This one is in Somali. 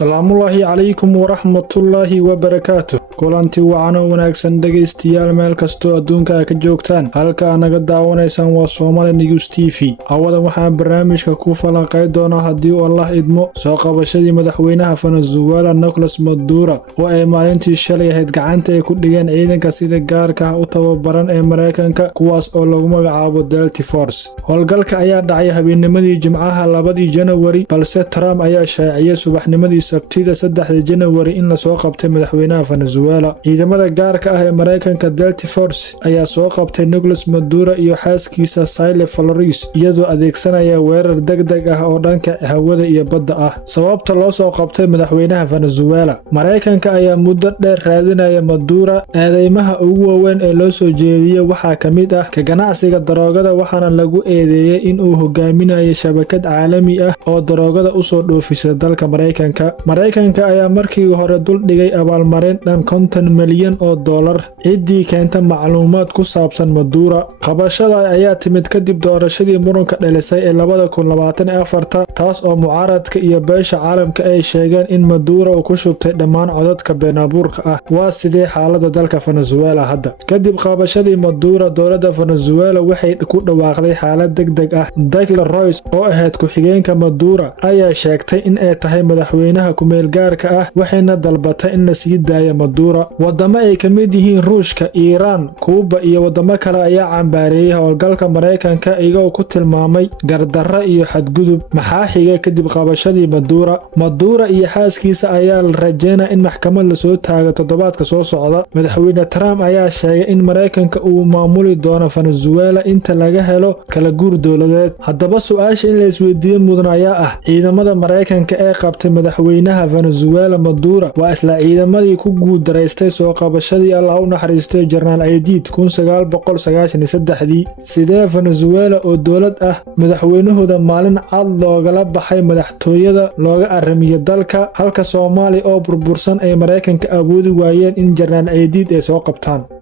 salaamullaahi calaykum waraxmatullaahi wabarakaatuh. kulanti wacano wanaagsan dhegaystayaal meel kastoo adduunka ka joogtaan. halka naga daawanaysaan waa Somali News TV. awada waxaan barnaamijka ku falanqeyn doonaa haddii Allah idmo soo qabashadii madaxweynaha Venezuela Nicolas Maduro oo ay maalintii shalay ahayd gacanta ay ku dhigeen ciidanka sida gaarka ah u tababaran ee Mareykanka kuwaas oo lagu magacaabo Delta Force. howlgalka ayaa dhacay habeennimadii Jimcaha 2 January balse Trump ayaa shaaciyay subaxnimadii Sabtida 3 January in la soo qabtay madaxweynaha Venezuela. ciidamada gaarka ah ee Mareykanka Delta Force ayaa soo qabtay Nicolas Maduro iyo xaaskiisa Sayle Flores iyadoo adeegsanaya weerar degdeg ah oo dhanka hawada iyo badda ah. sababta loo soo qabtay madaxweynaha Venezuela, Mareykanka ayaa muddo dheer raadinaya Maduro. eedeymaha ugu waaweyn ee loo soo jeediyay waxaa kamid ah ka ganacsiga daroogada, waxaana lagu eedeeyay in uu hogaaminayo shabakad caalami ah oo daroogada u soo dhoofisay dalka Mareykanka. Mareykanka ayaa markii hore dul dhigay abaalmarin dhan $50 milyan ciddii keenta macluumaad ku saabsan Maduro. qabashada ayaa timid kadib doorashadii muranka dhalisay ee 2024 taas oo mucaaradka iyo beesha caalamka ay sheegeen in Maduro uu ku shubtay dhammaan codadka been abuurka ah. waa sidee xaaladda dalka Venezuela hadda? kadib qabashadii Maduro, dowladda Venezuela waxay ku dhawaaqday xaalad degdeg ah. Declan Rice oo ahayd ku-xigeenka Maduro ayaa sheegtay in ay tahay madaxweynaha ku meel gaarka ah, waxayna dalbatay in la sii daayo Maduro. wadamo ay kamid yihiin Ruushka, Iiraan, Kuuba iyo wadamo kale ayaa cambaareeyay howlgalka Mareykanka iyagoo ku tilmaamay gardarro iyo xadgudub. maxaa xigay kadib qabashadii Maduro iyo xaaskiisa ayaa la rajeynaa in maxkamad la soo taago toddobaadka soo socda. madaxweyne Trump ayaa sheegay in Mareykanka uu maamuli doono Venezuela inta laga helo kala guur dowladeed. haddaba su'aasha in la isweydiiyo mudan ayaa ah, ciidamada Mareykanka ee qabtay madaxweynaha Venezuela Maduro waa isla ciidamadii ku guuldareystay soo qabashadii Allah u naxariistay General Aidid 1993. sidee Venezuela oo dowlad ah madaxweynahooda maalin cad loogala baxay madaxtooyada looga aramiyo dalka, halka Soomaali oo burbursan ay Mareykanka awoodi waayeen in General Aidid ay soo qabtaan.